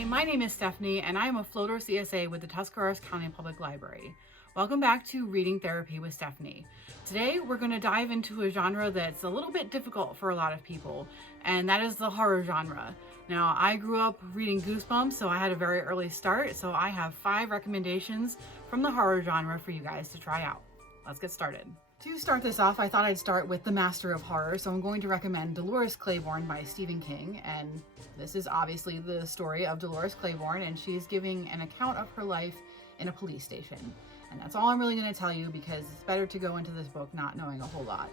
everybody, my name is Stephanie and I am a floater CSA with the Tuscarawas County Public Library. Welcome back to Reading Therapy with Stephanie. Today we're going to dive into a genre that's a little bit difficult for a lot of people, and that is the horror genre. Now, I grew up reading Goosebumps, so I had a very early start, so I have 5 recommendations from the horror genre for you guys to try out. Let's get started. To start this off, I thought I'd start with The Master of Horror, so I'm going to recommend Dolores Claiborne by Stephen King, and this is obviously the story of Dolores Claiborne, and she's giving an account of her life in a police station. And that's all I'm really going to tell you because it's better to go into this book not knowing a whole lot.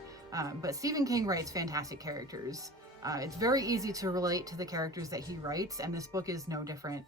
But Stephen King writes fantastic characters. It's very easy to relate to the characters that he writes, and this book is no different.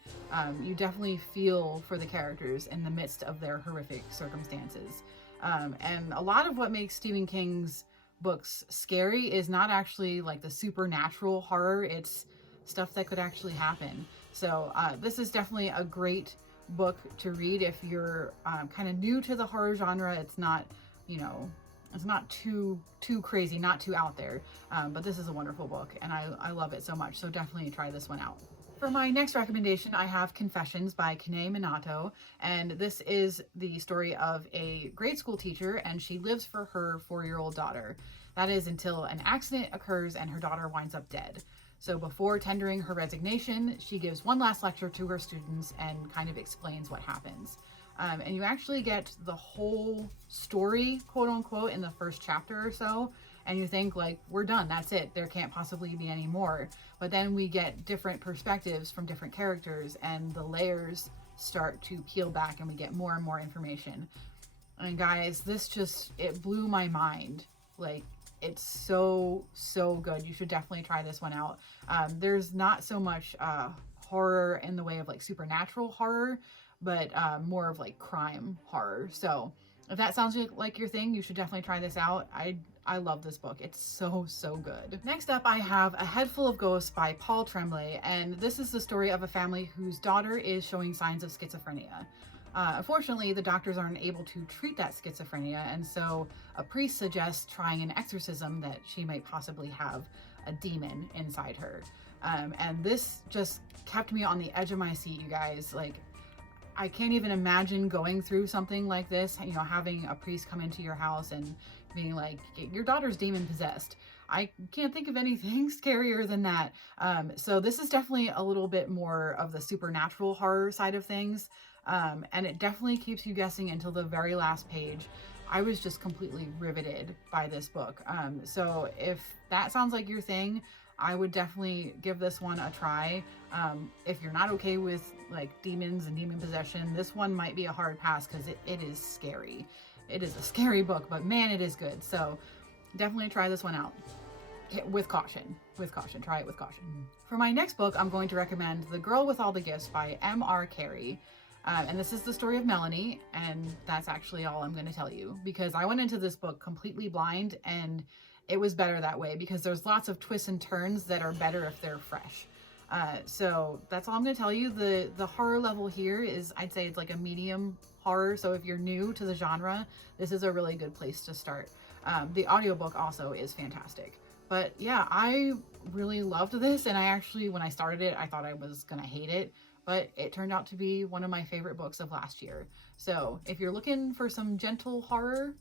You definitely feel for the characters in the midst of their horrific circumstances. And a lot of what makes Stephen King's books scary is not actually like the supernatural horror, it's stuff that could actually happen. So this is definitely a great book to read if you're kind of new to the horror genre. It's not, it's not too crazy, not too out there, but this is a wonderful book and I love it so much. So definitely try this one out. For my next recommendation, I have Confessions by Kanae Minato, and this is the story of a grade school teacher, and she lives for her 4-year-old daughter. That is until an accident occurs and her daughter winds up dead. So before tendering her resignation, she gives one last lecture to her students and kind of explains what happens. And you actually get the whole story, quote unquote, in the first chapter or so. And you think like, we're done, that's it, there can't possibly be any more. But then we get different perspectives from different characters and the layers start to peel back and we get more and more information. And guys, it blew my mind. Like, it's so good. You should definitely try this one out. There's not so much horror in the way of like supernatural horror, but more of like crime horror. So if that sounds like your thing, you should definitely try this out. I love this book. It's so good. Next up, I have A Head Full of Ghosts by Paul Tremblay, and this is the story of a family whose daughter is showing signs of schizophrenia. Unfortunately, the doctors aren't able to treat that schizophrenia, and so a priest suggests trying an exorcism that she might possibly have a demon inside her. And this just kept me on the edge of my seat, you guys. Like, I can't even imagine going through something like this, having a priest come into your house and being like, your daughter's demon possessed. I can't think of anything scarier than that. So this is definitely a little bit more of the supernatural horror side of things. And it definitely keeps you guessing until the very last page. I was just completely riveted by this book. So if that sounds like your thing, I would definitely give this one a try. If you're not okay with like demons and demon possession, this one might be a hard pass because it is scary. It is a scary book, but man, it is good. So definitely try this one out with caution. Try it with caution. For my next book, I'm going to recommend The Girl with All the Gifts by M.R. Carey. And this is the story of Melanie, and that's actually all I'm going to tell you because I went into this book completely blind, and it was better that way because there's lots of twists and turns that are better if they're fresh. So that's all I'm going to tell you. The horror level here is, I'd say it's like a medium horror. So if you're new to the genre, this is a really good place to start. The audiobook also is fantastic. But yeah, I really loved this. And I actually, when I started it, I thought I was going to hate it. But it turned out to be one of my favorite books of last year. So if you're looking for some gentle horror,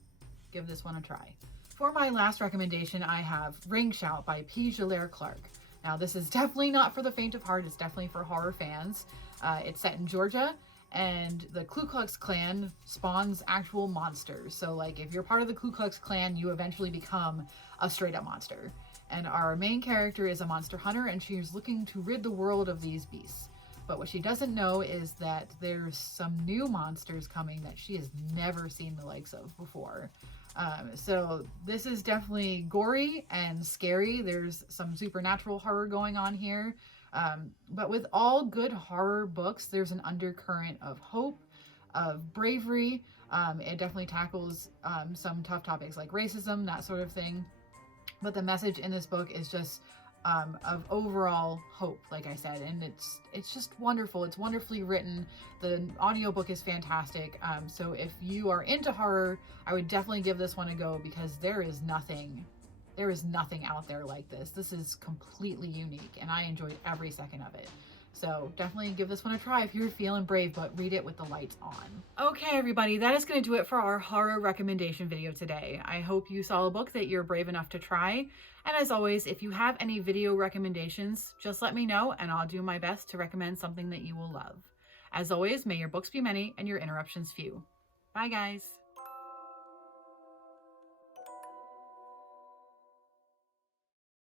give this one a try. For my last recommendation, I have Ring Shout by P. Gillier Clarke. Now, this is definitely not for the faint of heart. It's definitely for horror fans. It's set in Georgia, and the Ku Klux Klan spawns actual monsters. So, like, if you're part of the Ku Klux Klan, you eventually become a straight-up monster. And our main character is a monster hunter, and she's looking to rid the world of these beasts. But what she doesn't know is that there's some new monsters coming that she has never seen the likes of before. So this is definitely gory and scary. There's some supernatural horror going on here. But with all good horror books, there's an undercurrent of hope, of bravery. It definitely tackles some tough topics like racism, that sort of thing. But the message in this book is just of overall hope, like I said, and it's just wonderful. It's wonderfully written. The audiobook is fantastic. So if you are into horror, I would definitely give this one a go because there is nothing out there like this. This is completely unique and I enjoyed every second of it. So definitely give this one a try if you're feeling brave, but read it with the lights on. Okay, everybody, that is going to do it for our horror recommendation video today. I hope you saw a book that you're brave enough to try. And as always, if you have any video recommendations, just let me know and I'll do my best to recommend something that you will love. As always, may your books be many and your interruptions few. Bye, guys.